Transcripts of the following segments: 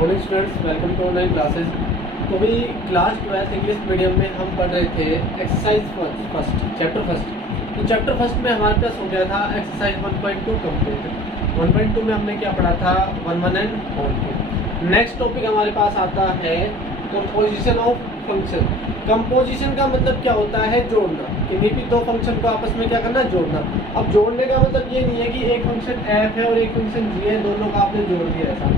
Morning students, welcome to online classes. तो भी class 12 English medium में हम पढ़ रहे थे एक्सरसाइज फर्स्ट चैप्टर फर्स्ट। तो चैप्टर फर्स्ट में हमारे पास हो गया था एक्सरसाइज 1.2 कंप्लीट। 1.2 में हमने क्या पढ़ा था 1.1 एंड 1.2। नेक्स्ट टॉपिक हमारे पास आता है कंपोजिशन ऑफ फंक्शन। कंपोजिशन का मतलब क्या होता है? जोड़ना। किन्हीं भी दो फंक्शन को आपस में क्या करना? जोड़ना। अब जोड़ने का मतलब ये नहीं है कि एक फंक्शन f है और एक फंक्शन g है, दोनों का आपने जोड़ दिया ऐसा।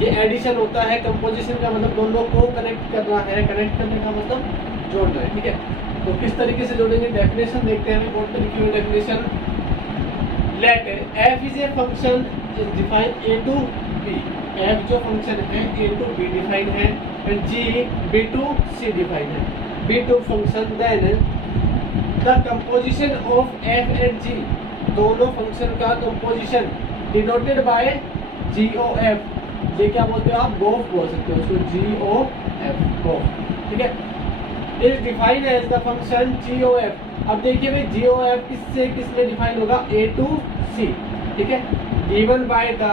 ये एडिशन होता है। कंपोजिशन का मतलब दोनों को कनेक्ट करना है। कनेक्ट करने का मतलब जोड़ना है। ठीक है, तो किस तरीके से जोड़ेंगे? डेफिनेशन देखते हैं। बोर्ड पर लिखी हुई definition, let f is a function is define a to b। f जो फंक्शन है a टू b डिफाइन है, फिर g b to c define है। b to function then the composition of f and g, दोनों function का composition denoted by GOF। ये क्या बोलते हो आप? गोफ बोल सकते हो उसको, GOF गोफ। ठीक है, is defined as the function GOF। अब देखिए भाई GOF किससे किसमें डिफाइन होगा? A to C। ठीक है, given by the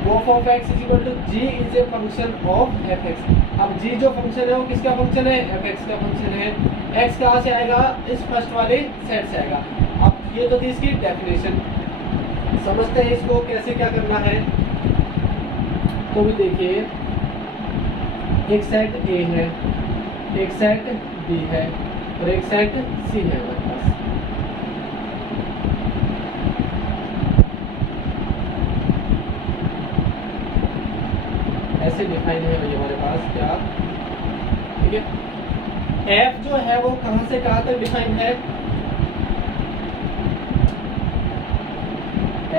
gof of x is equal to g is a function of fx। अब g जो फंक्शन है वो किसका फंक्शन है? fx का फंक्शन है। x कहाँ से आएगा? इस फर्स्ट वाले सेट से आएगा। अब ये तो थी इसकी डेफिनेशन। समझते हैं इसको कैसे क्या करना है। तो भी देखिए, एक सेट A है, एक सेट B है और एक सेट C है हमारे पास। ऐसे डिफाइन है भाई हमारे पास क्या? ठीक है, F जो है वो कहां से कहां तक डिफाइन है?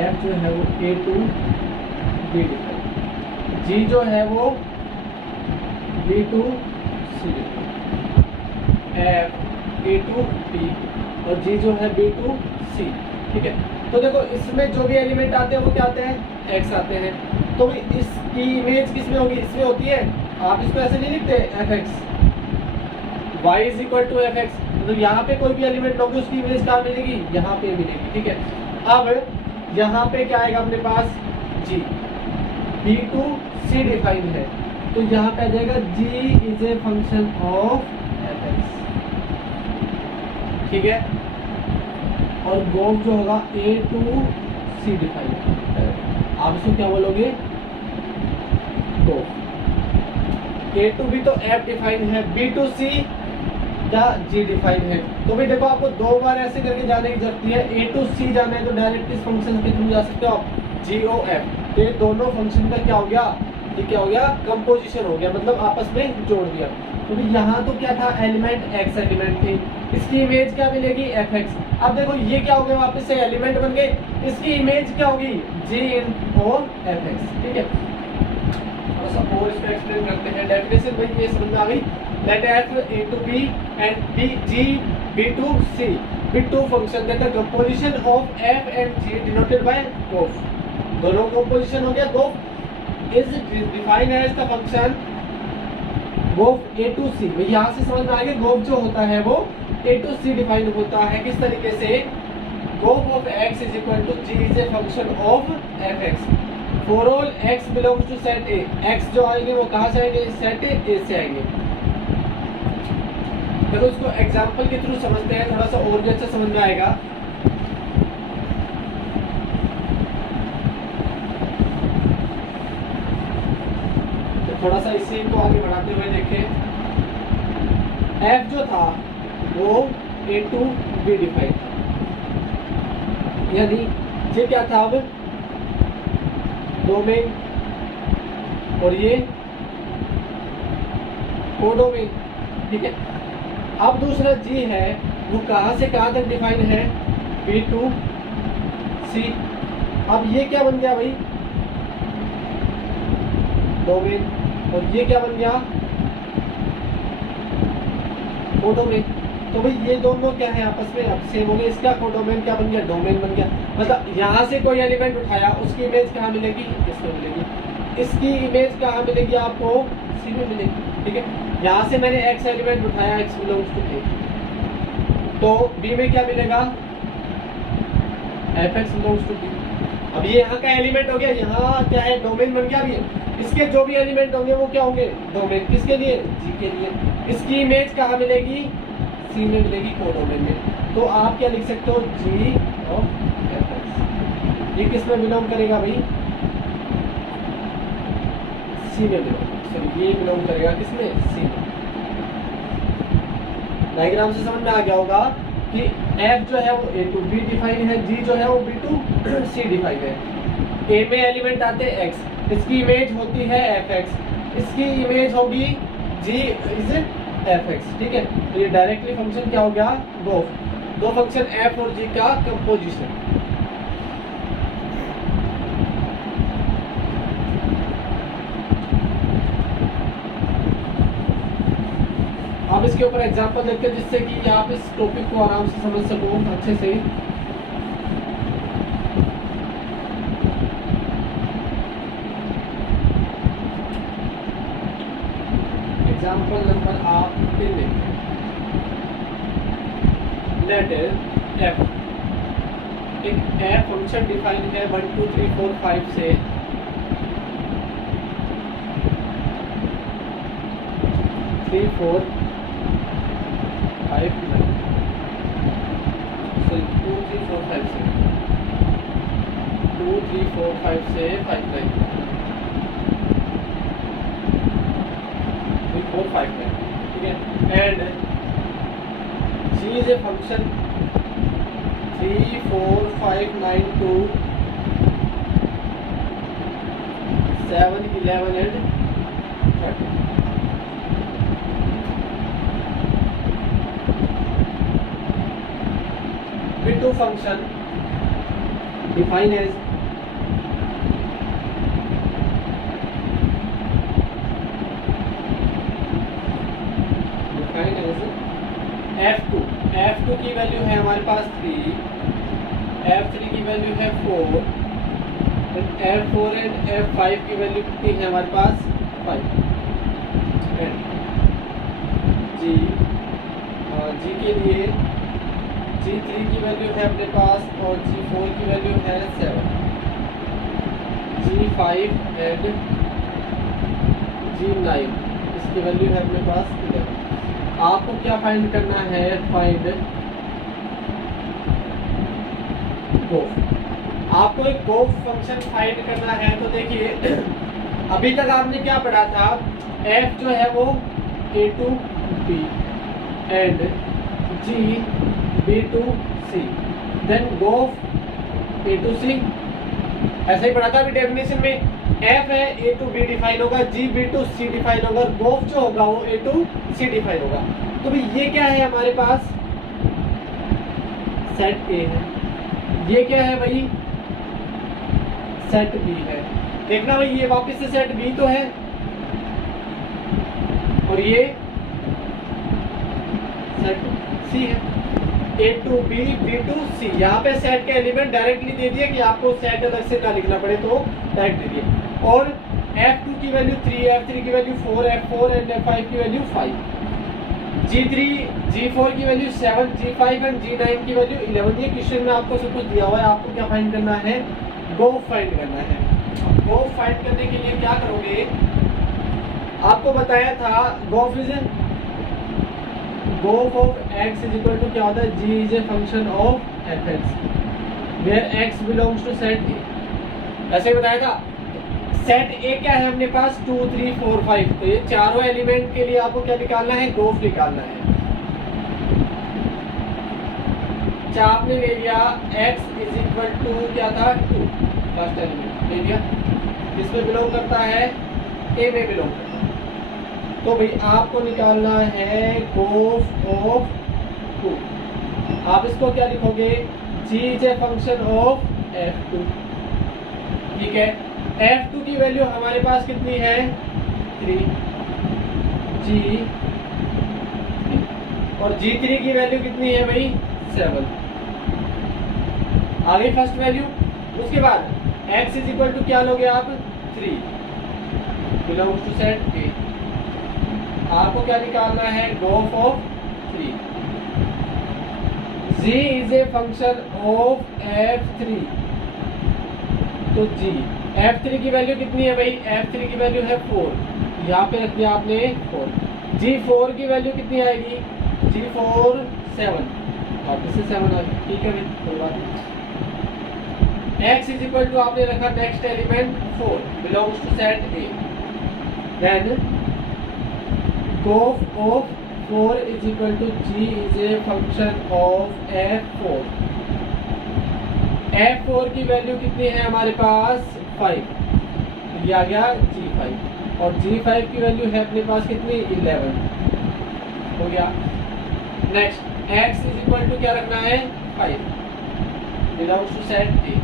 F जो है वो A to B define, G जो है वो B to C define, F A to B और G जो है B टू C। ठीक है, तो देखो इसमें जो भी एलिमेंट आते हैं वो क्या आते हैं? X आते हैं। तो इसकी इमेज किसमें होगी? इसमें होती है। आप इसको ऐसे नहीं लिखते fx y is equal to fx, मतलब यहाँ पे कोई भी एलिमेंट लोगे उसकी इमेज कहाँ मिलेगी? यहाँ पे मिलेगी। ठीक है, अब यहाँ पे क्या आएगा अपने पास? G B to C define है, तो यहाँ पे आ जाएगा G is a function of fx। ठीक है, और गोफ जो होगा A टू C डिफाइन है। आप इसको क्या बोलोगे? गोफ। A टू B तो F डिफाइन है, B टू C क्या? G डिफाइन है। तो भी देखो आपको दो बार ऐसे करके जाने की जरूरत है। A टू C जाना है तो डायरेक्ट इस फंक्शन के थ्रू जा सकते हो आप, GOF। तो ये दोनों फंक्शन का क्या हो गया? ये क्या हो गया? कंपोजिशन हो गया, मतलब आपस में जोड़ दिया। तो यहाँ तो क्या था? एलिमेंट x एलिमेंट थी, इसकी इमेज क्या मिलेगी? fx। अब देखो ये क्या हो गया? वापस से एलिमेंट बन गए, इसकी इमेज क्या होगी? g इन और fx। ठीक है, थोड़ा सा और इसको एक्सप्लेन करते हैं। डेफिनेशन भाई ये समझ में आ गई। Let f a to b and g b to c be two function that the composition of f and g denoted by gof। दोनों कंपोजिशन हो गया। Gof is defined as the function gof A to C। यहाँ से समझ में आ गया, गोफ जो होता है वो A टू C डिफाइंड होता है। किस तरीके से? Gof of x is equal to g is a function of fx for all x belongs to set A। x जो आएंगे वो कहाँ से आएंगे? सेट A से आएंगे। देखो इसको एग्जाम्पल के थ्रू समझते हैं, थोड़ा सा और भी अच्छा समझ में आएगा। तो थोड़ा सा इसी को आगे बढ़ाते हुए देखें। F जो था वो A टू B डिफाइन था, यानी ये क्या था? अब डोमेन और ये कोडोमेन। ठीक है, अब दूसरा G है वो कहां से कहां तक डिफाइन है? B to C। अब ये क्या बन गया भाई? डोमेन। और ये क्या बन गया? कोडोमेन। तो भाई ये दोनों क्या है? आपस में अब सेम हो गए। इसका कोडोमेन क्या बन गया? डोमेन बन गया। मतलब यहाँ से कोई एलिमेंट उठाया उसकी इमेज कहाँ मिलेगी? इसमें मिलेगी। इसकी इमेज कहाँ मिलेगी? आपको C में मिलेगी। ठीक है, यहाँ से मैंने x एलिमेंट उठाया, x बिलोंग्स टू A, तो B में क्या मिलेगा? fx belongs to B। अब ये यहाँ का एलिमेंट हो गया, यहाँ क्या है? डोमेन बन गया। अभी इसके जो भी एलिमेंट होंगे वो क्या होंगे, डोमेन। किसके लिए, जी के लिए। इसकी इमेज कहाँ मिलेगी, सी में मिलेगी, कोडोमेन में। तो आप क्या लिख सकते हो, जी ऑफ एफ। ये किस में बिलोंग करेगा भाई, सी में बिलोंग, सॉरी ये बिलोंग करेगा किसमें, सी में। डायग्राम से समझ में आ गया होगा कि एफ जो है वो ए टू बी डिफाइन है, जी जो है वो बी टू सी डिफाइन है। ए में एलिमेंट आते हैं एक्स, इसकी इमेज होती है एफ एक्स, इसकी इमेज होगी जी इज एफ एक्स, ठीक है। तो ये डायरेक्टली फंक्शन क्या हो गया, दो फंक्शन एफ और जी का कंपोजिशन। आप इसके ऊपर एग्जांपल देखते हैं जिससे कि आप इस टॉपिक को आराम से समझ सको अच्छे से। एग्जांपल नंबर आप फिर लेते हैं, लेट एफ, एक एफ फंक्शन डिफाइन है 1 2 3 4 5 से 3 4 5 9, सॉरी 2 3 4 5 से 2 3 4 5 से 5 9, 3 4 5 9, ठीक है। And G is a function 3 4 5 9 2 7 11 and 13। B2 function defined as F2, F2 की वैल्यू है हमारे पास 3, F3 की वैल्यू है 4, F4 एंड F5 की वैल्यू कितनी है हमारे पास 5। जी के लिए G3 की वैल्यू है अपने पास और G4 की वैल्यू है 7, G5 एंड G9 इसकी वैल्यू है अपने पास 11। आपको क्या फाइंड करना है, फाइंड गोफ। आपको एक गोफ फंक्शन फाइंड करना है। तो देखिए अभी तक आपने क्या पढ़ा था, F जो है वो A to B and G B to C, then g o f A to C, ऐसा ही पढ़ा था अभी डेफिनेशन में। F है A to B डिफाइन होगा, G B to C define होगा, गोफ जो होगा वो A to C डिफाइन होगा। तो भाई ये क्या है हमारे पास, सेट A है, ये क्या है भाई, सेट B है। देखना भाई ये वापस से सेट B तो है और ये सेट C है। A to B, B to C, यहाँ पे सेट के एलिमेंट डायरेक्टली दे दिए कि आपको सेट अलग से ना लिखना पड़े, तो डायरेक्ट दे दिए। और F2 की वैल्यू 3, F3 की वैल्यू 4, F4 एंड F5 की वैल्यू 5, G3 G4 की वैल्यू 7, G5 एंड G9 की वैल्यू 11। ये क्वेश्चन में आपको सब कुछ दिया हुआ है, आपको क्या फाइंड करना है, गोफ फाइंड करना है। गोफ फाइंड करने के लिए क्या करोगे, आपको बताया था g o f is g o f of x is equal to क्या होता है, g is a function of fx where x belongs to set A। ऐसे ही बताया था। सेट A क्या है अपने पास, 2 3 4 5, तो ये चारों एलिमेंट के लिए आपको क्या निकालना है, गोफ निकालना है। आपने ले लिया x इज इक्वल टू क्या था, 2, फर्स्ट एलिमेंट ले लिया, किसमें बिलोंग करता है, A में बिलोंग करता है। तो भाई आपको निकालना है गोफ ऑफ 2। आप इसको क्या लिखोगे, g is a function of f2, ठीक है। f2 की वैल्यू हमारे पास कितनी है, 3, g और g3 की वैल्यू कितनी है भाई, 7। आ गई फर्स्ट वैल्यू। उसके बाद x इज इक्वल टू क्या लोगे आप, 3 बिलोंग्स टू सेट A। आपको क्या निकालना है, g o f of 3। g is a function of f3, तो g F3 की वैल्यू कितनी है भाई? F3 की वैल्यू है 4, यहाँ पे रख दिया आपने 4। G4 की वैल्यू कितनी आएगी? G4 7, वापस से 7 आ गई, ठीक है भाई, कोई बात नहीं। X इज इक्वल टू आपने रखा next element 4 belongs to set A, then gof of 4 is equal to G is a function of F4। F4 की वैल्यू कितनी है हमारे पास? 5, ये आ गया G5, और G5 की वैल्यू है अपने पास कितनी? 11, हो गया। Next X is equal to क्या रखना है? 5 बिलोंग्स टू सेट A,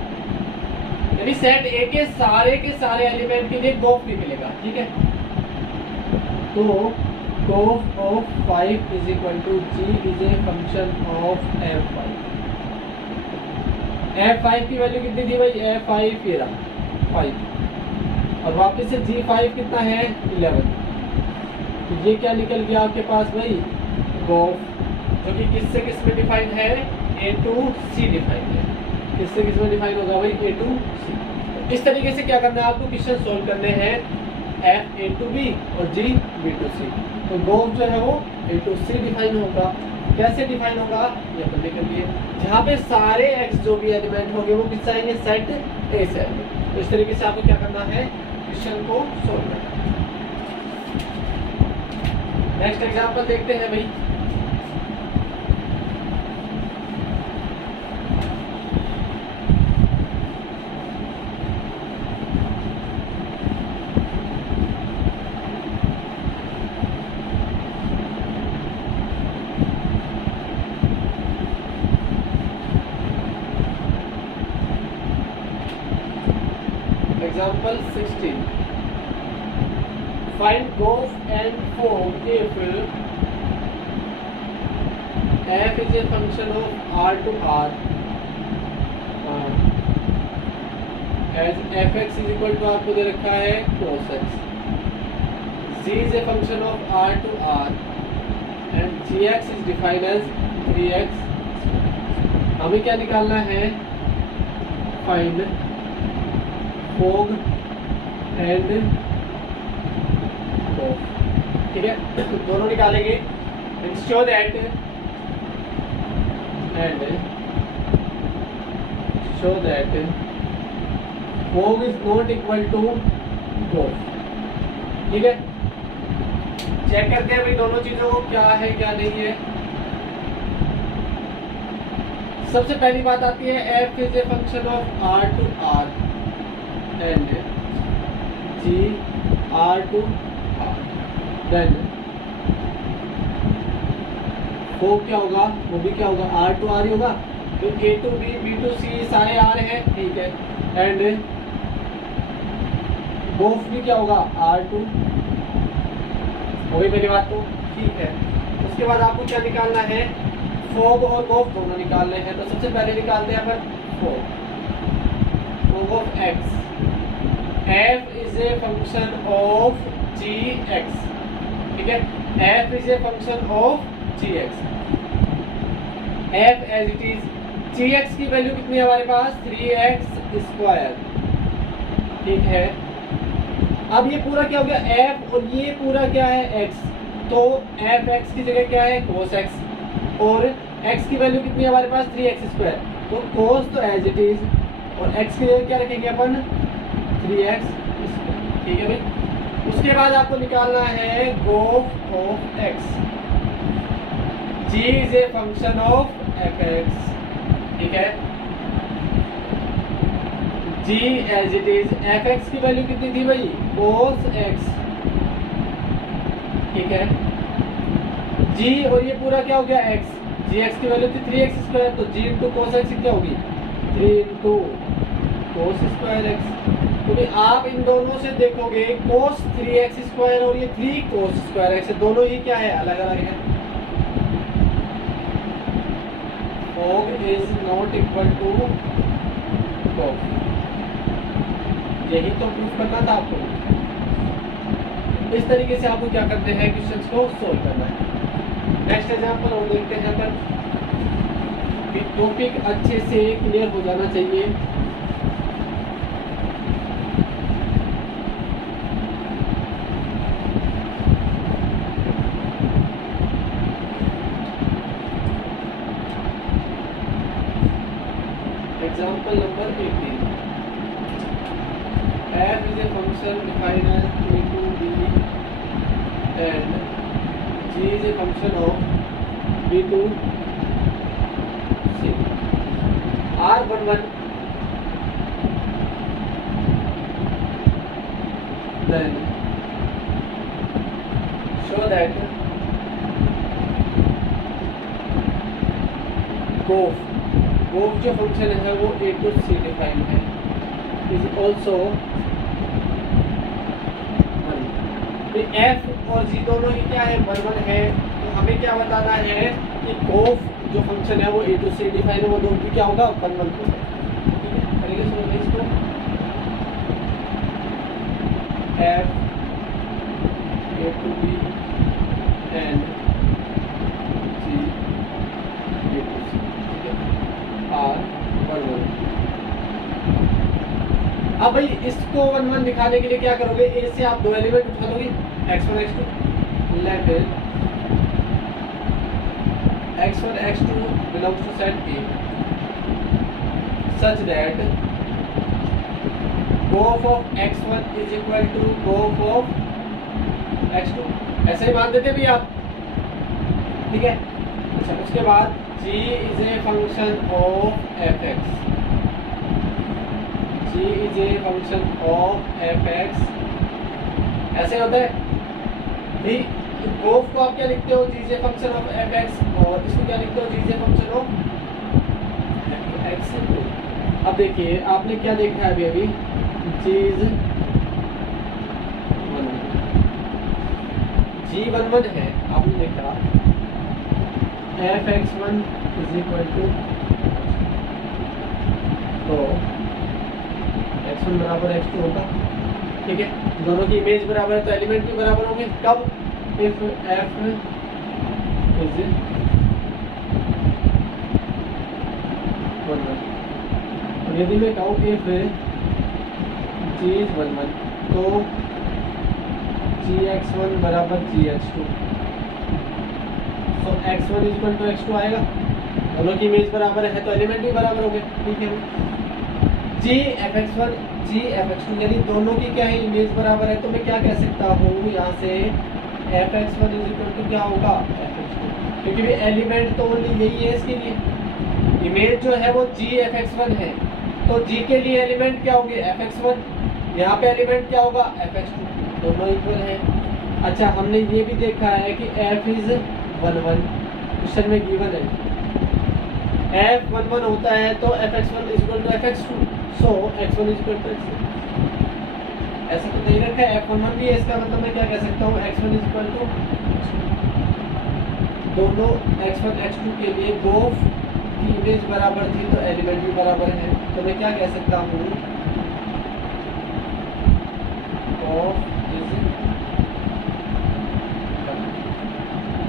यानी सेट A के सारे एलिमेंट के लिए गोफ निकलेगा, ठीक है। तो g o f of 5 is equal to G is a function of F5। F5 की वैल्यू कितनी थी भाई? F5 ये रहा 5, और वापस से G5 कितना है? 11। तो ये क्या निकल गया आपके पास भाई? गोफ, जो कि किससे किस में डिफाइन है? A to C डिफाइन है। किससे किस में डिफाइन होगा भाई? A to C। इस तरीके से क्या करना है आपको? क्वेश्चन सोल्व करने हैं F A to B और G B to C। तो गोफ जो है वो A to C डिफाइन होगा। कैसे डिफाइन होगा ये अपन देख लिए, जहाँ पे सारे x जो भी एलिमेंट होंगे वो किससे आएंगे? सेट A से आएंगे। तो इस तरीके से आपको क्या करना है? क्वेश्चन को सोल्व करना है। नेक्स्ट एग्जांपल देखते हैं भाई। Example 16. Find gof and fog if f is a function of r to r as fx is equal to आपको दे रखा है cos x, g is a function of r to r and gx is defined as 3x। हमें क्या निकालना है? Find fog and gof, ठीक है, दोनों निकालेंगे। show that fog is not equal to gof, ठीक है। चेक करते हैं भाई दोनों चीजों को क्या है क्या नहीं है। सबसे पहली बात आती है f is a function of r to r and G R to R, then वो क्या होगा? वो भी क्या होगा? R to R ही होगा। तो A to B, B to C सारे R हैं, ठीक है। एंड गोफ भी क्या होगा? R to, हो गई पहली बात तो, ठीक है। उसके बाद आपको क्या निकालना है? फॉग और गोफ दोनों निकालने हैं। तो सबसे पहले निकालते हैं अपन fog of X। f is a function of gx, ठीक है। f is a function of gx, f as it is, gx की वैल्यू कितनी है हमारे पास? 3x², ठीक है। अब ये पूरा क्या हो गया? f, और ये पूरा क्या है? x। तो fx की जगह क्या है? cos x, और x की वैल्यू कितनी है हमारे पास? 3x²। तो cos तो as it is, और x की जगह क्या रखेंगे अपन? 3x, ठीक है भाई। उसके बाद आपको निकालना है g o f of x। g is a function of fx, ठीक है। g as it is, fx की वैल्यू कितनी थी भाई? cos x, ठीक है। g और ये पूरा क्या हो गया? x, gx की वैल्यू थी 3x², तो g इंटू cos x क्या होगी? 3 इंटू cos² x। तो आप इन दोनों से देखोगे cos 3x² और ये 3 cos² x, दोनों ही क्या है? अलग अलग है। fog is not equal to gof, यही तो प्रूफ करना था आपको। इस तरीके से आपको क्या करते हैं? क्वेश्चंस को सोल्व करना है। नेक्स्ट एग्जांपल हम देखते हैं पर टॉपिक अच्छे से क्लियर हो जाना चाहिए। Example number 18, f is a function defined as a to b and g is a function of b to c. R11 then show that गोफ जो फंक्शन है वो a to c डिफाइंड है, इज ऑल्सो 1. f और g दोनों ही क्या है, 1 है. तो हमें क्या बताना है कि गोफ जो फंक्शन है वो a to c डिफाइंड है, वो दोनों भी क्या होगा, 1 1 होगा. ठीक है, करेंगे सुनो इसको. f a to b and g a to c R 1 1. अब भाई इसको 1 1 दिखाने के लिए क्या करोगे, a से आप दो एलिमेंट उठा दोगे, x1 x2. Let x1 x2 belongs to set A such that gof of x1 is equal to gof of x2. ऐसे ही मान देते भी आप. ठीक है. अच्छा, उसके बाद g is a function of fx. g is a function of fx. ऐसे होता है भाई. गोफ को आप क्या लिखते हो, g is a function of fx, और इसको क्या लिखते हो, g is a function of x. अब देखिए आपने क्या देखा है अभी g is 1 है. आपने देखा fx1 is equal to, तो x1 बराबर x2 होगा. ठीक है, दोनों की इमेज बराबर है तो एलिमेंट भी बराबर होंगे. कब, if f is 1 1. और यदि मैं कहूँ if g is 1 1 तो gx1 बराबर gx2, तो x1 इक्वल टू x2 आएगा. दोनों की इमेज बराबर है तो एलिमेंट भी बराबर हो गए. ठीक है. g fx1 g fx2 यानी दोनों की क्या है, इमेज बराबर है. तो मैं क्या कह सकता हूँ यहाँ से, fx1 इक्वल टू क्या होगा, fx2, क्योंकि भी एलिमेंट तो ओनली यही है इसके लिए. इमेज जो है वो g fx1 है, तो g के लिए एलिमेंट क्या होंगे, fx1. यहाँ पे एलिमेंट क्या होगा, fx2. दोनों इक्वल है. अच्छा, हमने ये भी देखा है कि f इज 1 1. क्वेश्चन में गिवन है f 1 1 होता है तो fx1 equal to fx2, so x1 equal to x2. ऐसा तो नहीं रखा है, f 1 1 भी है. इसका मतलब मैं क्या कह सकता हूँ, x1 इक्वल टू दोनों x1 x2 के लिए गोफ की इमेज बराबर थी तो एलिमेंट भी बराबर है. तो मैं क्या कह सकता हूँ, गोफ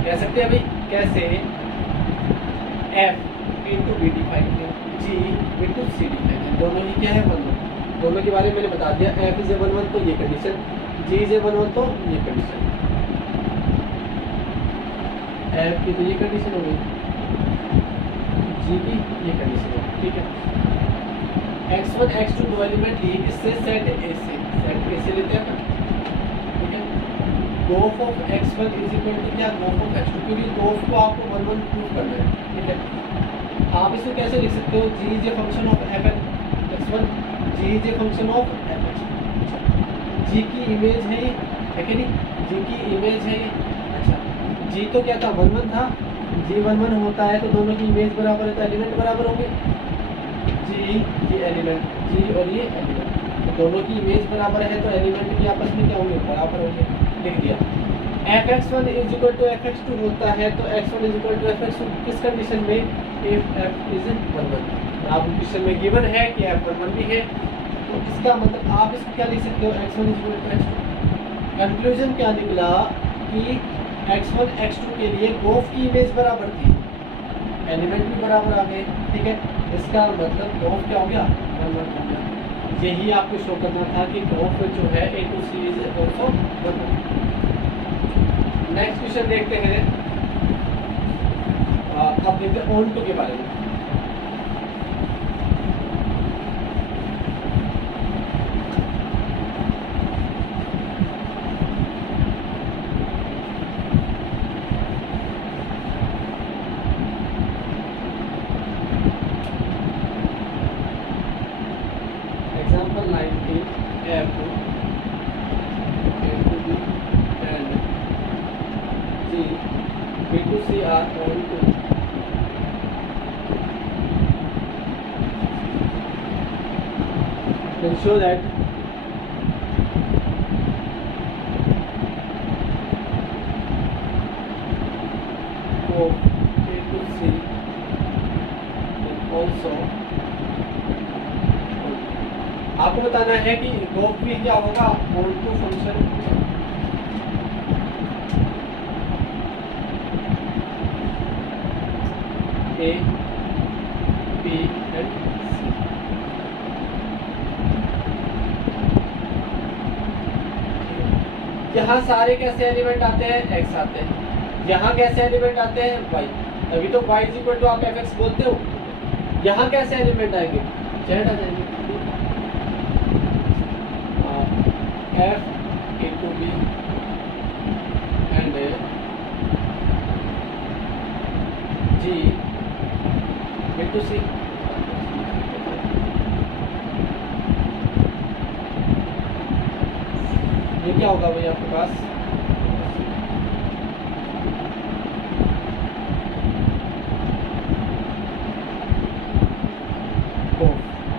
कह सकते हैं अभी कैसे, f इंटू बी डिफाइंड है, g इंटू सी डिफाइंड है. दोनों ही क्या है, 1 1. दोनों के बारे में मैंने बता दिया. f इज 1 1 तो ये कंडीशन, g इज 1 1 तो ये कंडीशन, f की तो ये कंडीशन हो गई, g की ये कंडीशन हो गई. ठीक है. x1 x2 दो एलिमेंट लिए किससे, सेट A से. सेट A से लेते हैं. ठीक है. G o f of x1 is equal to क्या, गोफ ऑफ x2, क्योंकि गोफ को आपको 1 1 प्रूव करना है. ठीक है. आप इसको कैसे लिख सकते हो, g is a function of fx1, g is a function of fx2. g की इमेज है ये, है कि नहीं, g की इमेज है ये. अच्छा, g तो क्या था, 1 1 था. g 1 1 होता है तो दोनों की इमेज बराबर है तो एलिमेंट बराबर होंगे. g ये एलिमेंट, g और ये एलिमेंट, तो दोनों की इमेज बराबर है तो एलिमेंट भी आपस में क्या होंगे, बराबर होंगे. लिख दिया. fx1 is equal to fx2 होता है तो x1 is equal to fx2 किस कंडीशन में, if f इज 1 1. आप क्वेश्चन में गिवन है कि f 1 1 भी है, तो इसका मतलब आप इसको क्या लिख सकते हो, x1 is equal to x2. Conclusion क्या निकला कि x1 x2 के लिए गोफ की इमेज बराबर थी, एलिमेंट भी बराबर आ गए. ठीक है. इसका मतलब गोफ क्या हो गया, 1 1 हो गया. यही आपको शो करना था कि गोफ जो है A to C is also 1 1. Next question देखते हैं. अब देखते हैं ऑन टू के बारे में. F, A to B and G, B to C are on to then show that of A to C then also आपको बताना है कि गोफ भी क्या होगा onto function A, B and C। यहाँ सारे कैसे एलिमेंट आते हैं x आते हैं, यहाँ कैसे एलिमेंट आते हैं y, अभी तो y इज इक्वल टू आप fx बोलते हो, यहाँ कैसे एलिमेंट आएंगे z आ जाएंगे। F into B and G into C। ये क्या होगा भाई आपके पास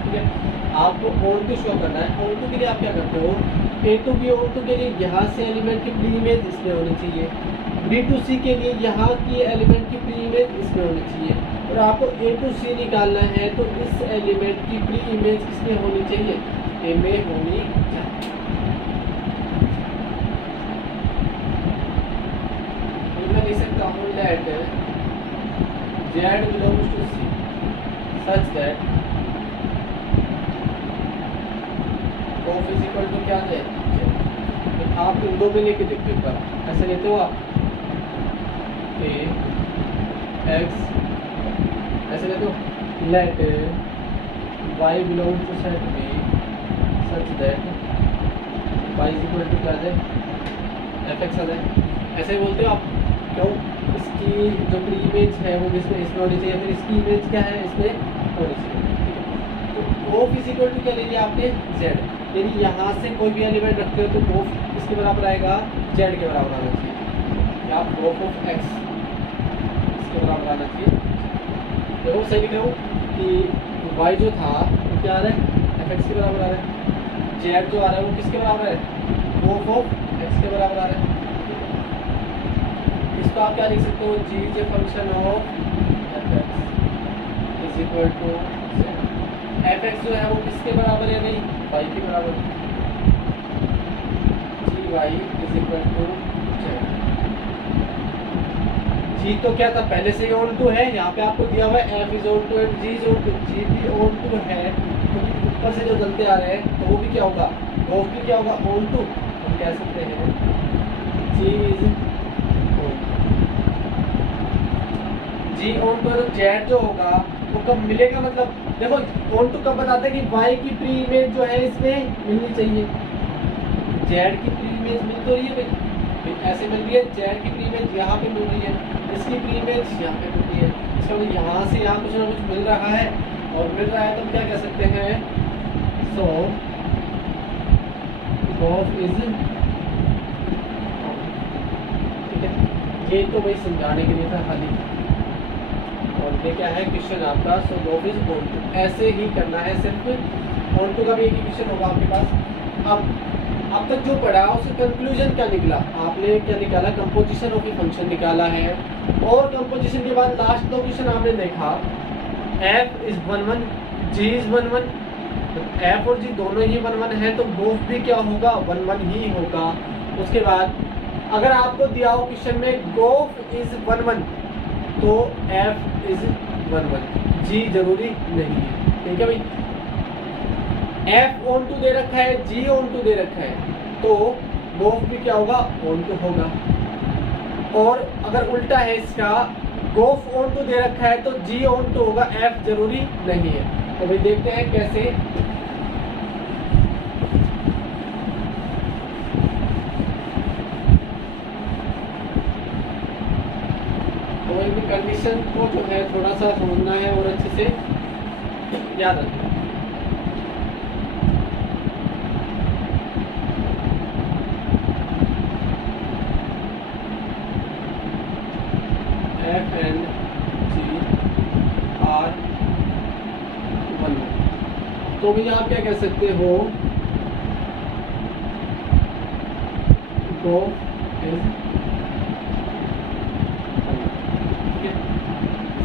ठीक है। आपको ऑन टू शो करना है, ऑन टू के लिए आप क्या करते हो A to B onto के लिए यहाँ से एलिमेंट की प्री इमेज इसमें होनी चाहिए, B टू C के लिए यहाँ की एलिमेंट की प्री इमेज इसमें होनी चाहिए, और आपको A टू C निकालना है तो इस एलिमेंट की प्री इमेज किसमें होनी चाहिए A में होनी चाहिए। मैं लिख सकता हूँ that Z belongs to C such that of is equal to क्या है, आप इन दो में लेके देखते एक बार, ऐसे लेते हो आप ए एक्स ऐसे लेते हो, let y belong to set B such that y is equal to क्या है एफ एक्स आ जाए, ऐसे ही बोलते हो आप। क्यों, इसकी जो प्री इमेज है वो किसमें इसमें होनी चाहिए, फिर इसकी इमेज क्या है इसमें होनी चाहिए। तो ऑफ इज इक्वल टू क्या ले लिया आपने जेड, यदि यहाँ से कोई भी एलिमेंट रखते हो तो ऑफ किसके बराबर आएगा z के बराबर आना चाहिए, या ऑफ ऑफ x इसके बराबर आना चाहिए। देखो सही लिख रहा हूँ कि y जो था वो क्या आ रहा है fx के बराबर आ रहा है, z जो आ रहा है वो किसके बराबर है ऑफ ऑफ x के बराबर आ रहा है। इसको आप क्या लिख सकते हो g is a function of fx is equal to fx जो है वो किसके बराबर है नहीं y के बराबर, gy is equal to g तो क्या था पहले से ही ऑन टू है, यहाँ पे आपको दिया हुआ है f is onto and g is onto, g भी ऑन टू है क्योंकि ऊपर से जो चलते आ रहे हैं तो वो भी क्या होगा ऑफ भी क्या होगा ऑन टू, हम कह सकते हैं g is g onto, z जो होगा वो कब मिलेगा, मतलब देखो ऑन टू कब बताते हैं कि y की प्री इमेज जो है इसमें मिलनी चाहिए, z की प्री इमेज मिल तो रही है भाई, ऐसे मिल रही है z की प्री इमेज यहाँ पे मिल रही है, इसकी प्री इमेज यहाँ पे मिल रही है, इसका मतलब यहाँ से यहाँ कुछ ना कुछ मिल रहा है, और मिल रहा है तो हम क्या कह सकते हैं सो ऑफ इज, ठीक है। ये तो भाई समझाने के लिए था खाली, और ये क्या है क्वेश्चन आपका so of is onto, ऐसे ही करना है, सिर्फ ऑन टू का भी एक ही क्वेश्चन होगा आपके पास। अब तक जो पढ़ा उसका कंक्लूजन क्या निकला, आपने क्या निकाला कंपोजिशन ऑफ ए फंक्शन निकाला है, और कंपोजिशन के बाद लास्ट दो क्वेश्चन आपने देखा f is 1 1 g is 1 1, f और g दोनों ही 1 1 है तो बोथ भी क्या होगा 1 1 ही होगा। उसके बाद अगर आपको दिया हो क्वेश्चन में गोफ इज 1 1 तो f इज 1 1, g जरूरी नहीं है, ठीक है भाई। f ऑन टू दे रखा है, g ऑन टू दे रखा है तो गोफ भी क्या होगा ऑन टू होगा, और अगर उल्टा है इसका गोफ ऑन टू दे रखा है तो g ऑन टू होगा, f जरूरी नहीं है। तो भाई देखते हैं कैसे, कंडीशन को जो है थोड़ा सा समझना है और अच्छे से याद रखना। एफ एंड जी आर 1 तो भी आप क्या कह सकते हो गो इज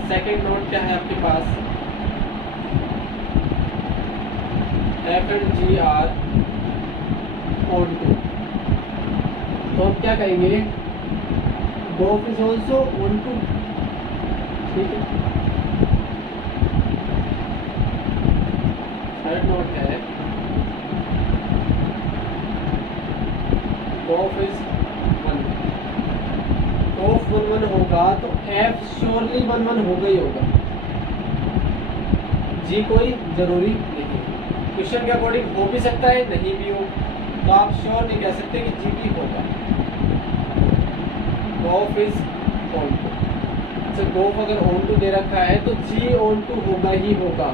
सेकेंड नोट क्या है आपके पास F and G are onto तो हम क्या कहेंगे गोफ इज ऑल्सो ऑन टू ठीक है थर्ड नोट है गोफ इज 1 गोफ 1 होगा तो एफ श्योरली 1 होगा ही होगा जी कोई जरूरी नहीं क्वेश्चन के अकॉर्डिंग हो भी सकता है नहीं भी हो तो आप श्योर नहीं कह सकते कि जी भी होगा गोफ इज ऑन टू अच्छा गोफ अगर ऑन टू दे रखा है तो जी ऑन टू होगा ही होगा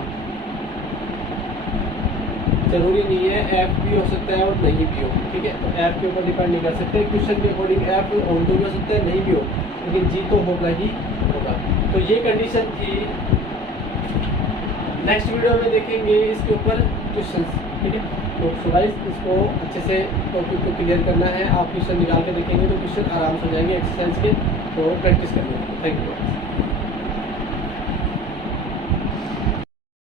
जरूरी नहीं है एफ भी हो सकता है और नहीं भी हो ठीक है तो एफ के ऊपर डिपेंड नहीं कर सकते क्वेश्चन के अकॉर्डिंग एफ ऑन टू भी हो सकता है नहीं भी हो लेकिन जी तो होगा ही होगा तो ये कंडीशन थी नेक्स्ट वीडियो में देखेंगे इसके ऊपर क्वेश्चंस ठीक है तो गाइस इसको अच्छे से टॉपिक को क्लियर करना है आप क्वेश्चन निकाल के देखेंगे तो क्वेश्चन आराम से हो जाएंगे एक्सरसाइज के तो प्रैक्टिस करनी है थैंक यू।